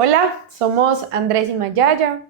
Hola, somos Andrés y Mayaya,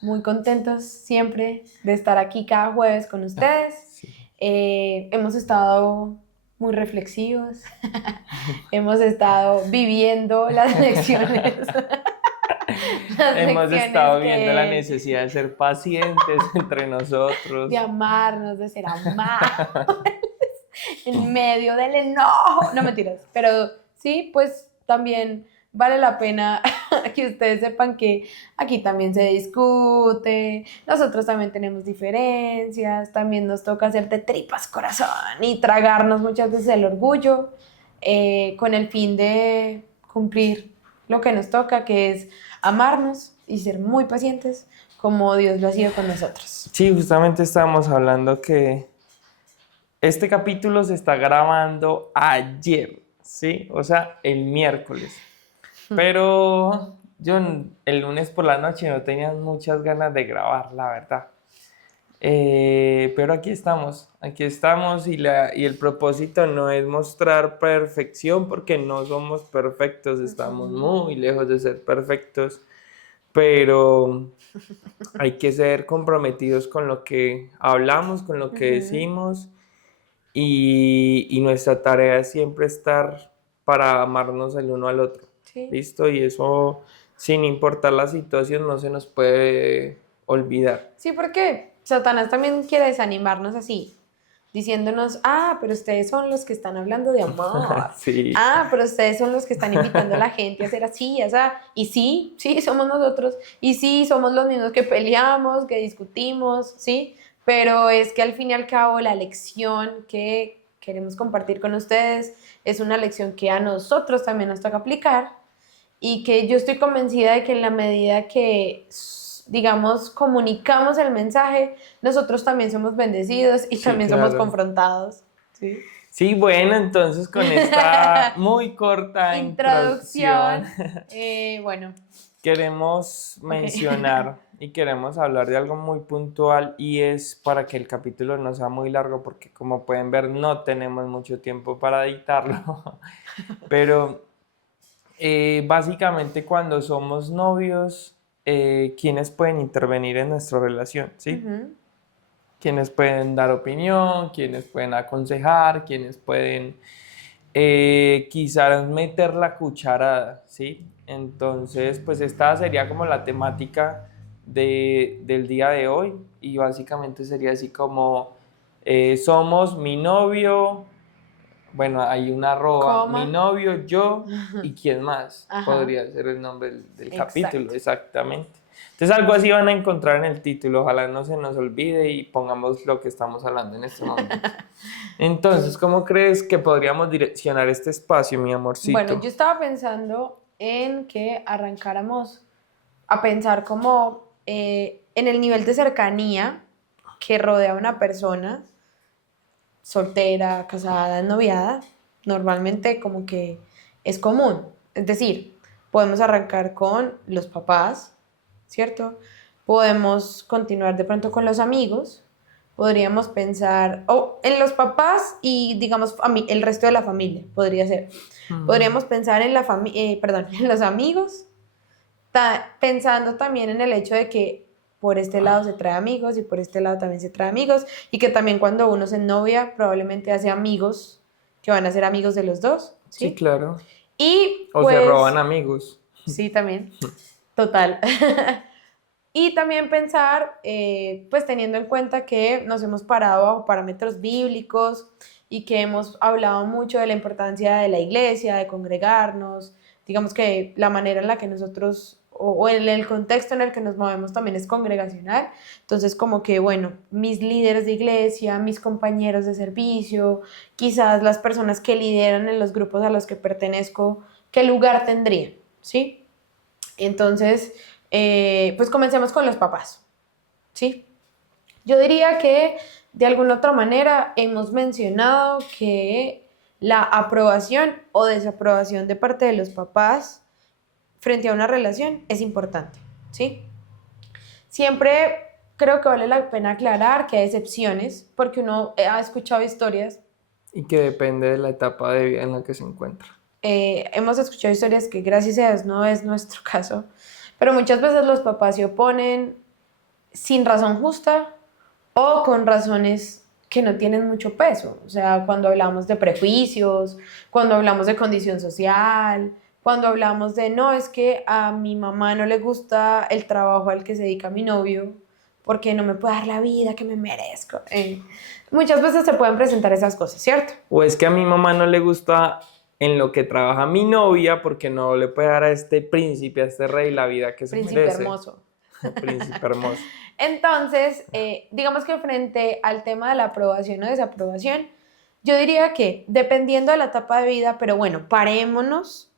muy contentos siempre de estar aquí cada jueves con ustedes. Sí. Hemos estado muy reflexivos, hemos estado viviendo las lecciones, las Hemos lecciones estado viendo la necesidad de ser pacientes entre de nosotros. amarnos, de ser amados en medio del enojo. No mentiras, pero sí, pues también vale la pena que ustedes sepan que aquí también se discute, nosotros también tenemos diferencias, también nos toca hacer de tripas corazón y tragarnos muchas veces el orgullo con el fin de cumplir lo que nos toca, que es amarnos y ser muy pacientes como Dios lo ha sido con nosotros. Sí, justamente estábamos hablando que este capítulo se está grabando ayer, ¿sí? O sea, el miércoles. Pero el lunes por la noche no tenía muchas ganas de grabar, la verdad. Pero aquí estamos y el propósito no es mostrar perfección porque no somos perfectos, estamos muy lejos de ser perfectos, pero hay que ser comprometidos con lo que hablamos, con lo que Ujú. decimos y nuestra tarea es siempre estar para amarnos el uno al otro, Sí. ¿listo? Y eso, sin importar la situación, no se nos puede olvidar. Sí, porque Satanás también quiere desanimarnos así, diciéndonos, pero ustedes son los que están hablando de amor. Sí, Pero ustedes son los que están invitando a la gente a ser así, o sea, y sí, sí, somos nosotros, y sí, somos los mismos que peleamos, que discutimos, sí, pero es que al fin y al cabo la lección que queremos compartir con ustedes es una lección que a nosotros también nos toca aplicar y que yo estoy convencida de que en la medida que, digamos, comunicamos el mensaje, nosotros también somos bendecidos y sí, también somos claro. confrontados. ¿Sí? Sí, bueno, entonces con esta muy corta introducción Introducción. Bueno, queremos ok. mencionar y queremos hablar de algo muy puntual y es para que el capítulo no sea muy largo porque como pueden ver no tenemos mucho tiempo para editarlo, pero básicamente cuando somos novios, ¿quiénes pueden intervenir en nuestra relación? ¿Sí? Ujú. Quienes pueden dar opinión, quienes pueden aconsejar, quienes pueden quizás meter la cucharada, ¿sí? Entonces, pues esta sería como la temática del día de hoy y básicamente sería así como somos mi novio, bueno, hay una arroba, mi Coma. novio, yo y quién más Ajá, podría ser el nombre del capítulo, exacto. exactamente. Entonces algo así van a encontrar en el título, ojalá no se nos olvide y pongamos lo que estamos hablando en este momento. Entonces, ¿cómo crees que podríamos direccionar este espacio, mi Bueno, amorcito? yo estaba pensando en que arrancáramos a pensar como en el nivel de cercanía que rodea a una persona soltera, casada, noviada, normalmente como que es común. Es decir, podemos arrancar con los papás, ¿cierto? Podemos continuar de pronto con los amigos, podríamos pensar, o en los papás y digamos el resto de la familia, podría ser. Mm, Podríamos pensar en perdón, en los amigos, pensando también en el hecho de que por este lado se trae amigos y por este lado también se trae amigos y que también cuando uno se novia probablemente hace amigos que van a ser amigos de los dos, sí, ¿sí? claro. Y O se roban pues, amigos. sí, también, total. Y también pensar, pues teniendo en cuenta que nos hemos parado a parámetros bíblicos y que hemos hablado mucho de la importancia de la iglesia, de congregarnos, digamos que la manera en la que nosotros, o en el contexto en el que nos movemos también es congregacional. Entonces, como que, bueno, mis líderes de iglesia, mis compañeros de servicio, quizás las personas que lideran en los grupos a los que pertenezco, ¿qué lugar tendrían? ¿Sí? Entonces, pues comencemos con los papás, ¿sí? Yo diría que de alguna otra manera hemos mencionado que la aprobación o desaprobación de parte de los papás frente a una relación es importante, ¿sí? Siempre creo que vale la pena aclarar que hay excepciones, porque uno ha escuchado historias. Y que depende de la etapa de vida en la que se encuentra. hemos escuchado historias que gracias a Dios no es nuestro caso, pero muchas veces los papás se oponen sin razón justa o con razones que no tienen mucho peso. O sea, cuando hablamos de prejuicios, cuando hablamos de condición social, cuando hablamos de, no, es que a mi mamá no le gusta el trabajo al que se dedica mi novio, porque no me puede dar la vida que me merezco. Muchas veces se pueden presentar esas cosas, ¿cierto? O es que a mi mamá no le gusta en lo que trabaja mi novia porque no le puede dar a este príncipe, a este rey, la vida que se Príncipe merece. hermoso. Príncipe hermoso. Entonces, digamos que frente al tema de la aprobación o desaprobación, yo diría que dependiendo de la etapa de vida, pero bueno, parémonos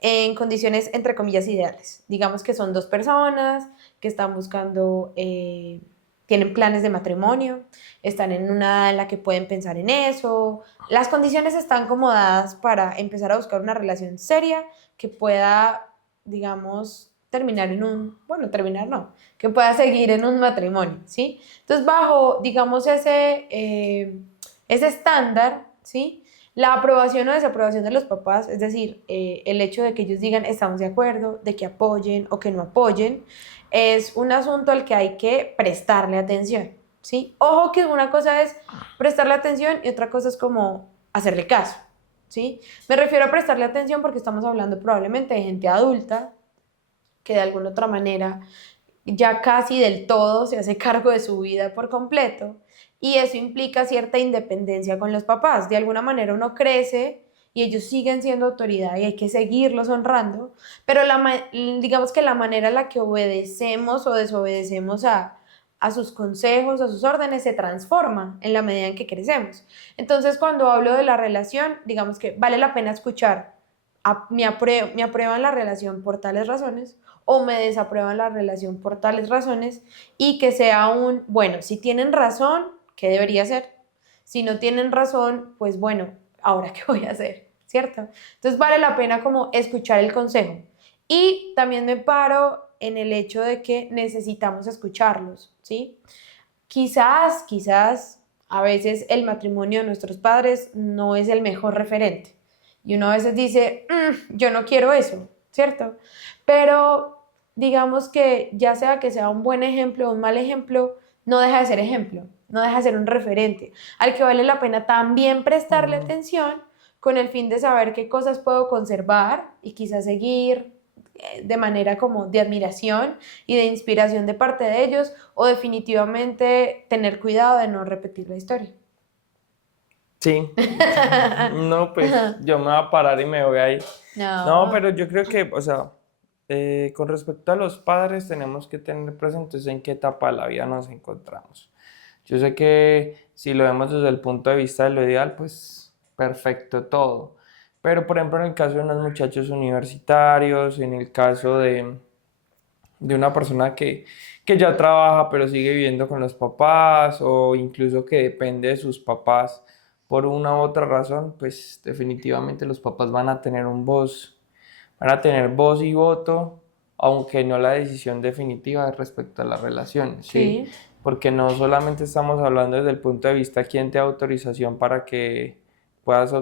en condiciones entre comillas ideales. Digamos que son dos personas que están buscando, tienen planes de matrimonio, están en una edad en la que pueden pensar en eso, las condiciones están como dadas para empezar a buscar una relación seria que pueda, digamos, terminar en un, bueno, terminar no, que pueda seguir en un matrimonio, ¿sí? Entonces, bajo, digamos, ese estándar, ¿sí? La aprobación o desaprobación de los papás, es decir, el hecho de que ellos digan estamos de acuerdo, de que apoyen o que no apoyen, es un asunto al que hay que prestarle atención, ¿sí? Ojo que una cosa es prestarle atención y otra cosa es como hacerle caso, ¿sí? Me refiero a prestarle atención porque estamos hablando probablemente de gente adulta que de alguna otra manera ya casi del todo se hace cargo de su vida por completo y eso implica cierta independencia con los papás. De alguna manera uno crece y ellos siguen siendo autoridad y hay que seguirlos honrando, pero digamos que la manera en la que obedecemos o desobedecemos a sus consejos, a sus órdenes, se transforma en la medida en que crecemos. Entonces, cuando hablo de la relación, digamos que vale la pena escuchar, me aprueban la relación por tales razones, o me desaprueban la relación por tales razones y que sea un, bueno, si tienen razón, ¿qué debería hacer? Si no tienen razón, pues bueno, ¿ahora qué voy a hacer? ¿Cierto? Entonces vale la pena como escuchar el consejo. Y también me paro en el hecho de que necesitamos escucharlos, ¿sí? Quizás, a veces el matrimonio de nuestros padres no es el mejor referente. Y uno a veces dice, yo no quiero eso, ¿cierto? Pero digamos que sea un buen ejemplo o un mal ejemplo, no deja de ser ejemplo, no deja de ser un referente, al que vale la pena también prestarle Mm. atención con el fin de saber qué cosas puedo conservar y quizás seguir de manera como de admiración y de inspiración de parte de ellos, o definitivamente tener cuidado de no repetir la historia. Sí. No, pues yo me voy a parar y me voy a ir. No, No. pero yo creo que, o sea, con respecto a los padres, tenemos que tener presentes en qué etapa de la vida nos encontramos. Yo sé que si lo vemos desde el punto de vista de lo ideal, pues perfecto todo. Pero, por ejemplo, en el caso de unos muchachos universitarios, en el caso de una persona que ya trabaja pero sigue viviendo con los papás o incluso que depende de sus papás por una u otra razón, pues definitivamente los papás van a tener voz y voto, aunque no la decisión definitiva respecto a las relaciones, ¿sí? Sí. Porque no solamente estamos hablando desde el punto de vista quién te da autorización para que puedas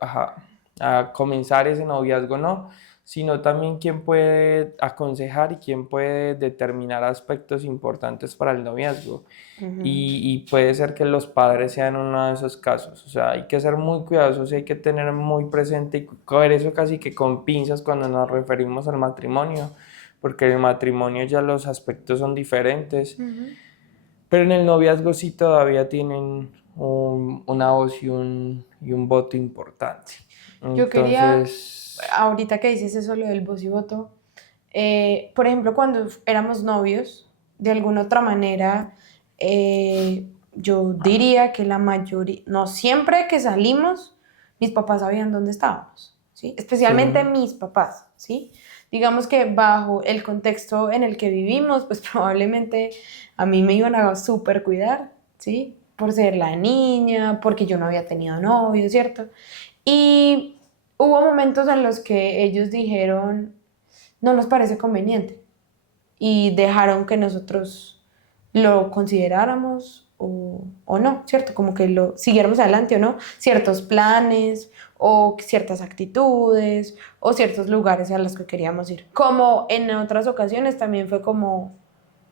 ajá, a comenzar ese noviazgo, no, sino también quién puede aconsejar y quién puede determinar aspectos importantes para el noviazgo. Ujú. Y puede ser que los padres sean uno de esos casos. O sea, hay que ser muy cuidadosos y hay que tener muy presente y coger eso casi que con pinzas cuando nos referimos al matrimonio, porque en el matrimonio ya los aspectos son diferentes, Ujú. pero en el noviazgo sí todavía tienen una voz y un voto importante. Yo quería, Entonces, ahorita que dices eso, lo del voz y voto, por ejemplo, cuando éramos novios, de alguna otra manera, yo diría que la mayoría, no siempre que salimos, mis papás sabían dónde estábamos, ¿sí? Especialmente sí. mis papás, ¿sí? Digamos que bajo el contexto en el que vivimos, pues probablemente a mí me iban a súper cuidar, ¿sí? Por ser la niña, porque yo no había tenido novio, ¿cierto? Y hubo momentos en los que ellos dijeron, no nos parece conveniente y dejaron que nosotros lo consideráramos o no, ¿cierto? Como que lo siguiéramos adelante o no, ciertos planes o ciertas actitudes o ciertos lugares a los que queríamos ir. Como en otras ocasiones también fue como,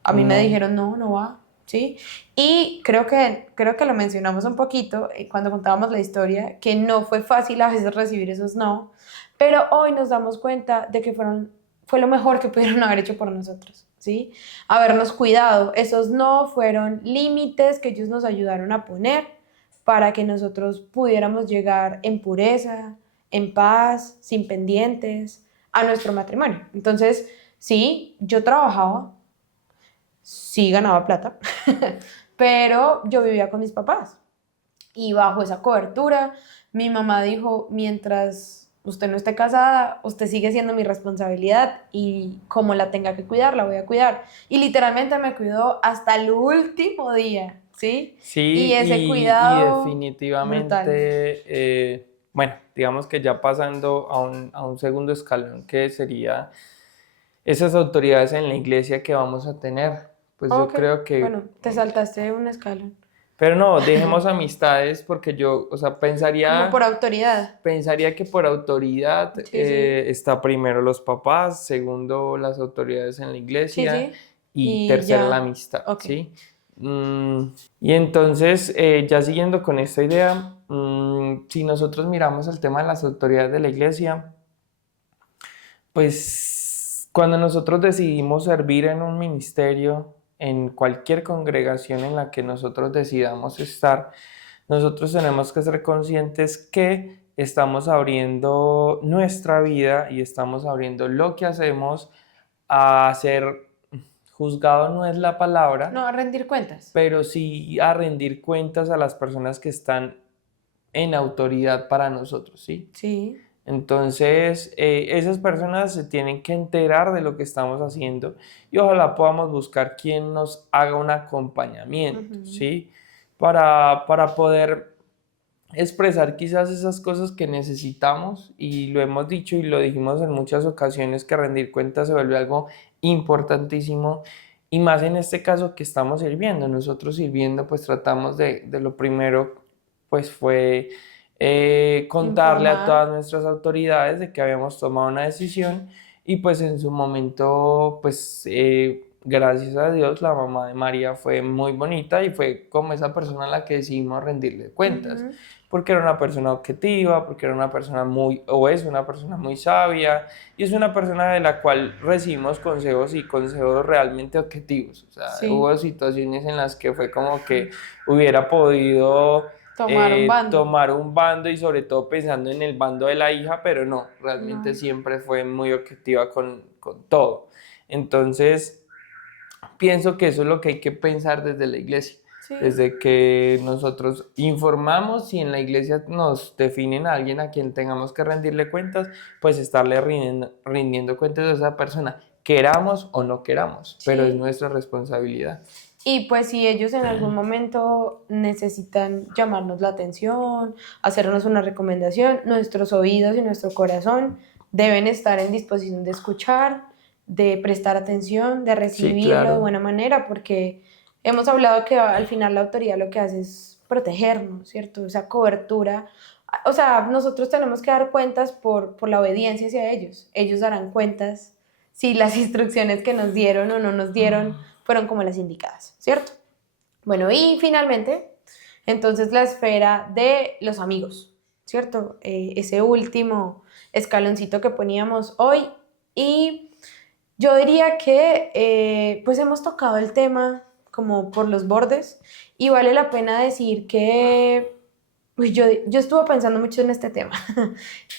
a mí me No. dijeron, no, no va, ¿sí? Y creo que lo mencionamos un poquito cuando contábamos la historia, que no fue fácil a veces recibir esos no, pero hoy nos damos cuenta de que fue lo mejor que pudieron haber hecho por nosotros, ¿sí? Habernos cuidado. Esos no fueron límites que ellos nos ayudaron a poner para que nosotros pudiéramos llegar en pureza, en paz, sin pendientes, a nuestro matrimonio. Entonces, sí, yo trabajaba, sí ganaba plata, pero yo vivía con mis papás y bajo esa cobertura, mi mamá dijo, mientras usted no esté casada, usted sigue siendo mi responsabilidad y como la tenga que cuidar, la voy a cuidar. Y literalmente me cuidó hasta el último día, ¿sí? Y Sí, ese y cuidado, brutal. definitivamente, bueno, digamos que ya pasando a un segundo escalón, que sería esas autoridades en la iglesia que vamos a tener, pues yo Ok, creo que, bueno, te saltaste un escalón. pero no, dejemos amistades porque yo, o sea, Como por autoridad. pensaría que por autoridad Sí, sí, está primero los papás, segundo las autoridades en la sí, iglesia sí. y Y tercero la ya, amistad, ok. ¿sí? Y entonces, ya siguiendo con esta idea, si nosotros miramos el tema de las autoridades de la iglesia, pues cuando nosotros decidimos servir en un ministerio, en cualquier congregación en la que nosotros decidamos estar, nosotros tenemos que ser conscientes que estamos abriendo nuestra vida y estamos abriendo lo que hacemos a ser juzgado, no es la palabra, No, a rendir cuentas. pero sí a rendir cuentas a las personas que están en autoridad para nosotros, ¿sí? Sí. Entonces, esas personas se tienen que enterar de lo que estamos haciendo y ojalá podamos buscar quien nos haga un acompañamiento, Ujú. ¿sí? Para poder expresar quizás esas cosas que necesitamos y lo hemos dicho y lo dijimos en muchas ocasiones que rendir cuentas se vuelve algo importantísimo y más en este caso que estamos sirviendo. Nosotros sirviendo pues tratamos de lo primero pues fue contarle a Informar. todas nuestras autoridades de que habíamos tomado una decisión y pues en su momento pues gracias a Dios la mamá de María fue muy bonita y fue como esa persona a la que decidimos rendirle cuentas Ujú. porque era una persona objetiva, porque era una persona muy, o es una persona muy sabia, y es una persona de la cual recibimos consejos y consejos realmente objetivos. O sea, hubo Sí, situaciones en las que fue como que hubiera podido tomar un bando. tomar un bando y sobre todo pensando en el bando de la hija, pero no, realmente No. siempre fue muy objetiva con todo. Entonces, pienso que eso es lo que hay que pensar desde la iglesia. Sí. Desde que nosotros informamos y en la iglesia nos definen a alguien a quien tengamos que rendirle cuentas, pues estarle rindiendo cuentas a esa persona, queramos o no queramos, pero es Sí. nuestra responsabilidad. Y pues si ellos en algún momento necesitan llamarnos la atención, hacernos una recomendación, nuestros oídos y nuestro corazón deben estar en disposición de escuchar, de prestar atención, de Sí, recibirlo de claro. buena manera, porque hemos hablado que al final la autoridad lo que hace es protegernos, ¿cierto? Esa cobertura. O sea, nosotros tenemos que dar cuentas por la obediencia hacia ellos. Ellos darán cuentas si las instrucciones que nos dieron o no nos dieron fueron como las indicadas, ¿cierto? Bueno, y finalmente, entonces la esfera de los amigos, ¿cierto? Ese último escaloncito que poníamos hoy. Y yo diría que pues hemos tocado el tema como por los bordes y vale la pena decir que uy, yo estuve pensando mucho en este tema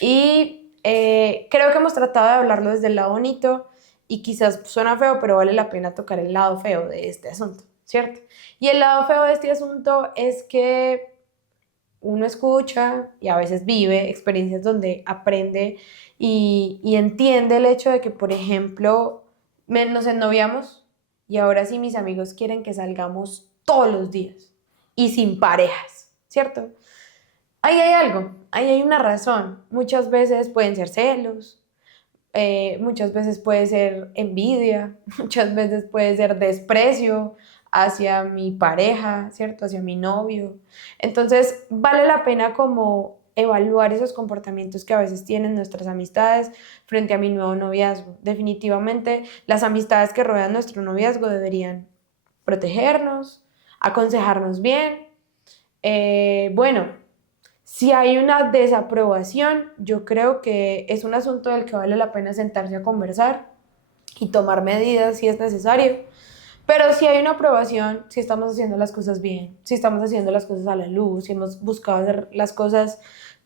y creo que hemos tratado de hablarlo desde el lado bonito y quizás suena feo, pero vale la pena tocar el lado feo de este asunto, ¿cierto? Y el lado feo de este asunto es que uno escucha y a veces vive experiencias donde aprende y entiende el hecho de que, por ejemplo, nos ennoviamos y ahora sí mis amigos quieren que salgamos todos los días y sin parejas, ¿cierto? Ahí hay algo, ahí hay una razón. Muchas veces pueden ser celos, muchas veces puede ser envidia, muchas veces puede ser desprecio hacia mi pareja, ¿cierto? Hacia mi novio. Entonces, vale la pena como evaluar esos comportamientos que a veces tienen nuestras amistades frente a mi nuevo noviazgo. Definitivamente, las amistades que rodean nuestro noviazgo deberían protegernos, aconsejarnos bien. Bueno, si hay una desaprobación, yo creo que es un asunto del que vale la pena sentarse a conversar y tomar medidas si es necesario. Pero si hay una aprobación, si estamos haciendo las cosas bien, si estamos haciendo las cosas a la luz, si hemos buscado hacer las cosas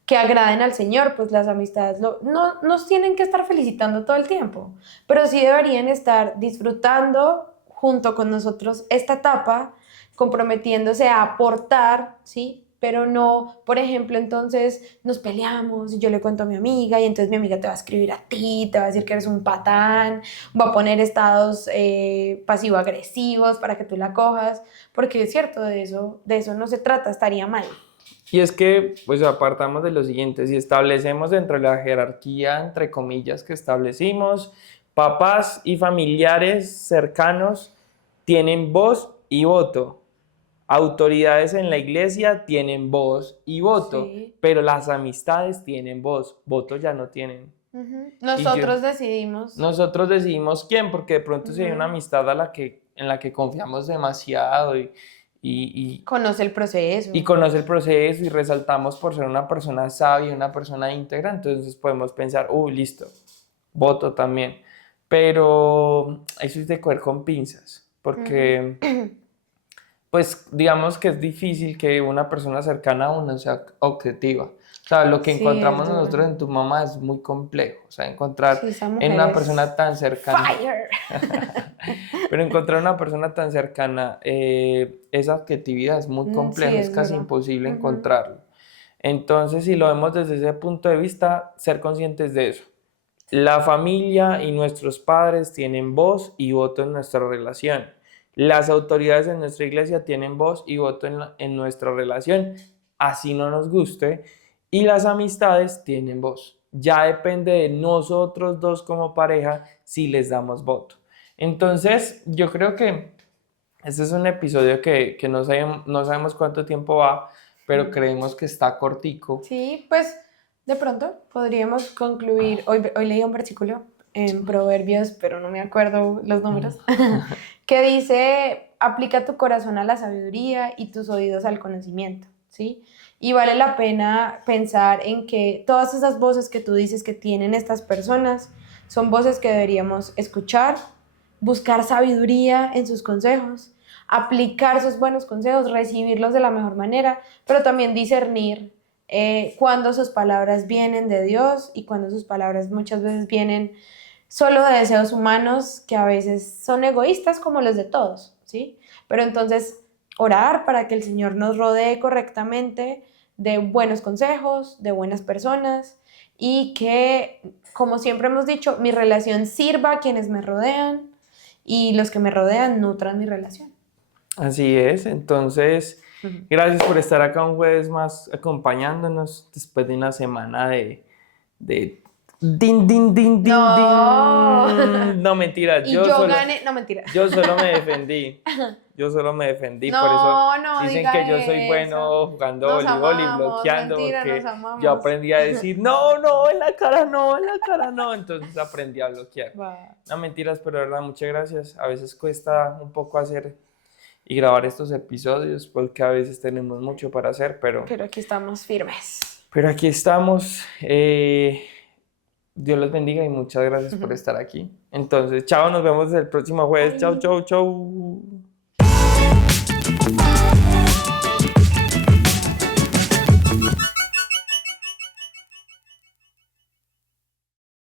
que agraden al Señor, pues las amistades no nos tienen que estar felicitando todo el tiempo, pero sí deberían estar disfrutando junto con nosotros esta etapa, comprometiéndose a aportar, ¿sí? Pero no, por ejemplo, entonces nos peleamos y yo le cuento a mi amiga y entonces mi amiga te va a escribir a ti, te va a decir que eres un patán, va a poner estados pasivo-agresivos para que tú la cojas, porque es cierto, de eso no se trata, estaría mal. Y es que, pues apartamos de lo siguiente, si establecemos dentro de la jerarquía, entre comillas, que establecimos, papás y familiares cercanos tienen voz y voto. Autoridades en la iglesia tienen voz y voto, Sí. pero las amistades tienen voz, voto ya no tienen. Nosotros decidimos. Nosotros decidimos quién, porque de pronto si hay una Ujú. amistad en la que confiamos demasiado y Conoce el proceso. conoce el proceso y resaltamos por ser una persona sabia, una persona íntegra, entonces podemos pensar, listo, voto también. Pero eso es de coger con pinzas, porque pues digamos que es difícil que una persona cercana a uno sea objetiva. O sea, lo que Sí, encontramos es duro. nosotros en tu mamá es muy complejo. O sea, encontrar Sí, esa en mujer una es persona tan cercana, fire. pero encontrar una persona tan cercana, esa objetividad es muy Sí, complejo, es es casi duro. imposible Ujú. encontrarlo. Entonces, si lo vemos desde ese punto de vista, ser conscientes de eso. La familia y nuestros padres tienen voz y voto en nuestra relación. Las autoridades en nuestra iglesia tienen voz y voto en nuestra relación, así no nos guste. Y las amistades tienen voz. Ya depende de nosotros dos como pareja si les damos voto. Entonces, yo creo que este es un episodio que no sabemos cuánto tiempo va, pero creemos que está cortico. Sí, pues de pronto podríamos concluir. Hoy leí un versículo en Proverbios, pero no me acuerdo los números, que dice, aplica tu corazón a la sabiduría y tus oídos al conocimiento, ¿sí? Y vale la pena pensar en que todas esas voces que tú dices que tienen estas personas son voces que deberíamos escuchar, buscar sabiduría en sus consejos, aplicar sus buenos consejos, recibirlos de la mejor manera, pero también discernir cuando sus palabras vienen de Dios y cuando sus palabras muchas veces vienen solo de deseos humanos que a veces son egoístas como los de todos, ¿sí? Pero entonces orar para que el Señor nos rodee correctamente de buenos consejos, de buenas personas y que, como siempre hemos dicho, mi relación sirva a quienes me rodean y los que me rodean nutran mi relación. Así es, entonces, gracias por estar acá un jueves más acompañándonos después de una semana de din, din, din, din, No. din. No, mentira, Y yo gané, no mentira. yo solo me defendí. Yo solo me defendí, No, por eso no dicen diga que yo soy eso. bueno jugando Nos voleibol y amamos, bloqueando, mentira, porque nos amamos. yo aprendí a decir, no, en la cara no, en la cara no, entonces aprendí a bloquear. Va. No, mentiras, pero de verdad, muchas gracias. A veces cuesta un poco hacer y grabar estos episodios porque a veces tenemos mucho para hacer, pero Aquí estamos firmes. aquí estamos. Dios los bendiga y muchas gracias por estar aquí. Entonces, chao, nos vemos el próximo jueves. Bye. Chao, chao, chao.